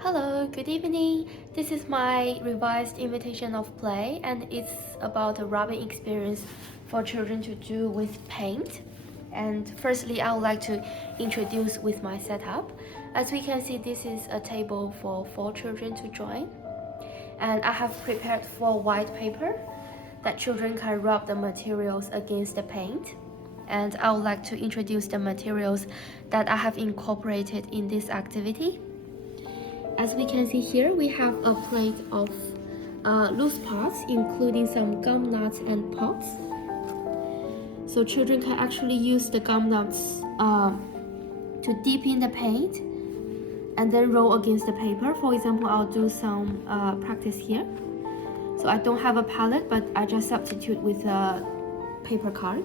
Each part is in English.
Hello, good evening. This is my revised invitation of play, and it's about a rubbing experience for children to do with paint. And firstly, I would like to introduce with my setup. As we can see, this is a table for 4 children to join. And I have prepared 4 white paper that children can rub the materials against the paint. And I would like to introduce the materials that I have incorporated in this activity. As we can see here, we have a plate of loose parts, including some gum nuts and pots. So children can actually use the gum nuts to dip in the paint and then roll against the paper. For example, I'll do some practice here. So I don't have a palette, but I just substitute with a paper card.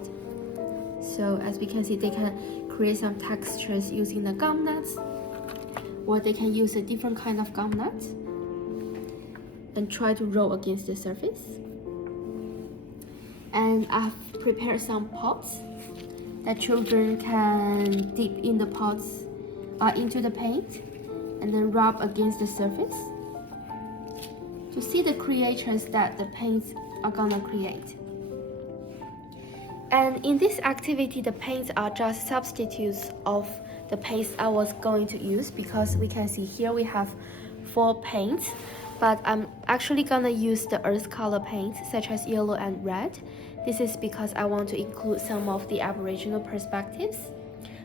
So as we can see, they can create some textures using the gum nuts, or they can use a different kind of gum nuts and try to roll against the surface. And I've prepared some pots that children can dip in the pots into the paint and then rub against the surface to see the creatures that the paints are gonna create. And in this activity, the paints are just substitutes of the paints I was going to use, because we can see here we have 4 paints, but I'm actually gonna use the earth color paints such as yellow and red. This is because I want to include some of the Aboriginal perspectives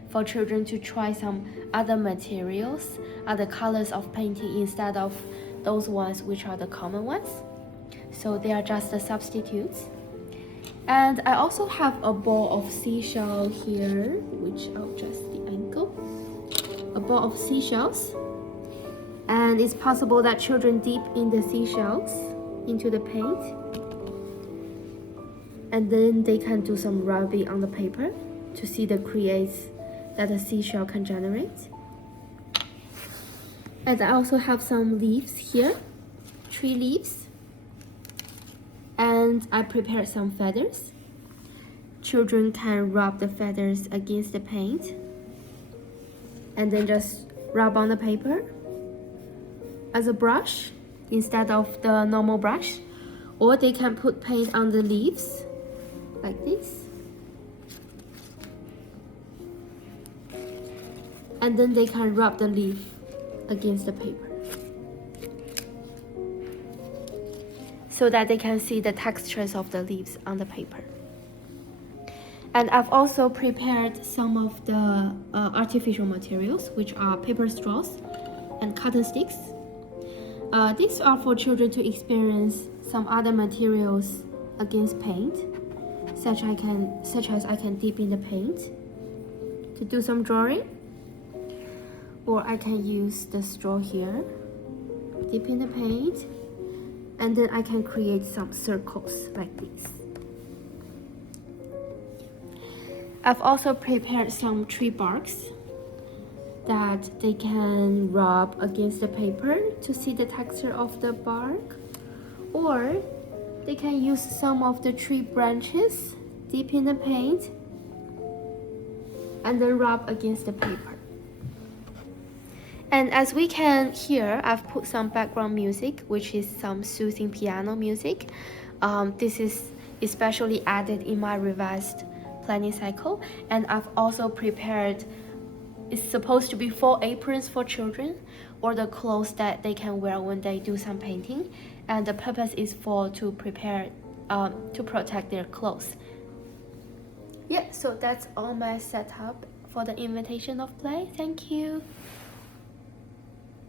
for children to try some other materials, other colors of painting instead of those ones which are the common ones. So they are just the substitutes. And I also have a ball of seashell here, which I'll adjust the angle. A ball of seashells. And it's possible that children dip in the seashells into the paint. And then they can do some rubbing on the paper to see the creates that the seashell can generate. And I also have some leaves here, tree leaves. And I prepared some feathers. Children can rub the feathers against the paint and then just rub on the paper as a brush instead of the normal brush, or they can put paint on the leaves like this, and then they can rub the leaf against the paper so that they can see the textures of the leaves on the paper. And I've also prepared some of the artificial materials, which are paper straws and cotton sticks. These are for children to experience some other materials against paint, such as I can dip in the paint to do some drawing, or I can use the straw here, dip in the paint, and then I can create some circles like this. I've also prepared some tree barks that they can rub against the paper to see the texture of the bark, or they can use some of the tree branches, dip in the paint, and then rub against the paper. And as we can hear, I've put some background music, which is some soothing piano music. This is especially added in my revised planning cycle. And I've also prepared, it's supposed to be 4 aprons for children, or the clothes that they can wear when they do some painting. And the purpose is to prepare, to protect their clothes. Yeah, so that's all my setup for the invitation of play. Thank you.